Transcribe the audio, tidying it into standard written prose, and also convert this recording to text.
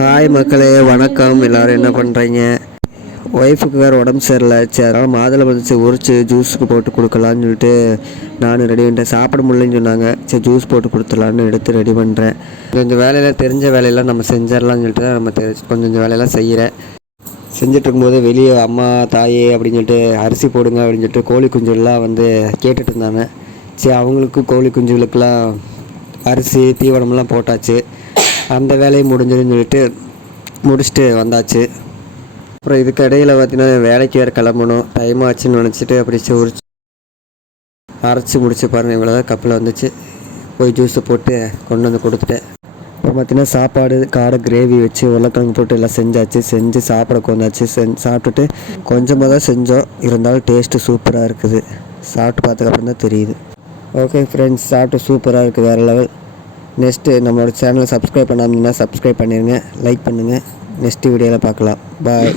Hi மக்களே, வணக்கம். எல்லோரும் என்ன பண்ணுறீங்க? ஒய்ஃபுக்கு வேறு உடம்பு சரியில்லை. சரி, அதனால் மாதுளை வந்துச்சு உரிச்சு ஜூஸுக்கு போட்டு கொடுக்கலான்னு சொல்லிட்டு நான் ரெடி பண்ணிட்டேன். சாப்பிட முடியலன்னு சொன்னாங்க. சரி, ஜூஸ் போட்டு கொடுத்துடலான்னு எடுத்து ரெடி பண்ணுறேன். கொஞ்சம் வேலையெல்லாம் தெரிஞ்ச வேலையெல்லாம் நம்ம செஞ்சிடலான்னு சொல்லிட்டு தான் நம்ம கொஞ்சம் வேலையெல்லாம் செய்கிறேன். செஞ்சுட்டு இருக்கும்போது வெளியே அம்மா தாயே அப்படின்னு சொல்லிட்டு அரிசி போடுங்க அப்படின்னு சொல்லிட்டு கோழி குஞ்சுலாம் கேட்டுட்டு இருந்தாங்க. சரி, அவங்களுக்கு கோழி குஞ்சுகளுக்கெல்லாம் அரிசி தீவனம்லாம் போட்டாச்சு. அந்த வேலையை முடிஞ்சதுன்னு சொல்லிட்டு முடிச்சுட்டு வந்தாச்சு. அப்புறம் இதுக்கு இடையில் பார்த்தீங்கன்னா வேலைக்கு வேறு கிளம்பணும். டைம் ஆச்சுன்னு நினச்சிட்டு அப்படி உரிச்சு அரைச்சி முடிச்சு பாருங்கள். இவ்வளோ தான் கப்பில் வந்துச்சு. போய் ஜூஸை போட்டு கொண்டு வந்து கொடுத்துட்டேன். அப்புறம் பார்த்தீங்கன்னா சாப்பாடு காடை கிரேவி வச்சு உருளைக்கிழங்கு போட்டு எல்லாம் செஞ்சு சாப்பிட கொண்டாச்சு. சாப்பிட்டுட்டு கொஞ்சமாக தான் செஞ்சோம். இருந்தாலும் டேஸ்ட்டு சூப்பராக இருக்குது. சாப்பிட்டு பார்த்ததுக்கப்புறம் தான் தெரியுது. ஓகே ஃப்ரெண்ட்ஸ், சாப்பிட்டு சூப்பராக இருக்குது, வேறு லெவல். நெக்ஸ்ட்டு நம்மளோட சேனலை சப்ஸ்கிரைப் பண்ணாமல் சப்ஸ்கிரைப் பண்ணிடுங்க, லைக் பண்ணுங்கள். நெக்ஸ்ட்டு வீடியோவில் பார்க்கலாம். பாய்.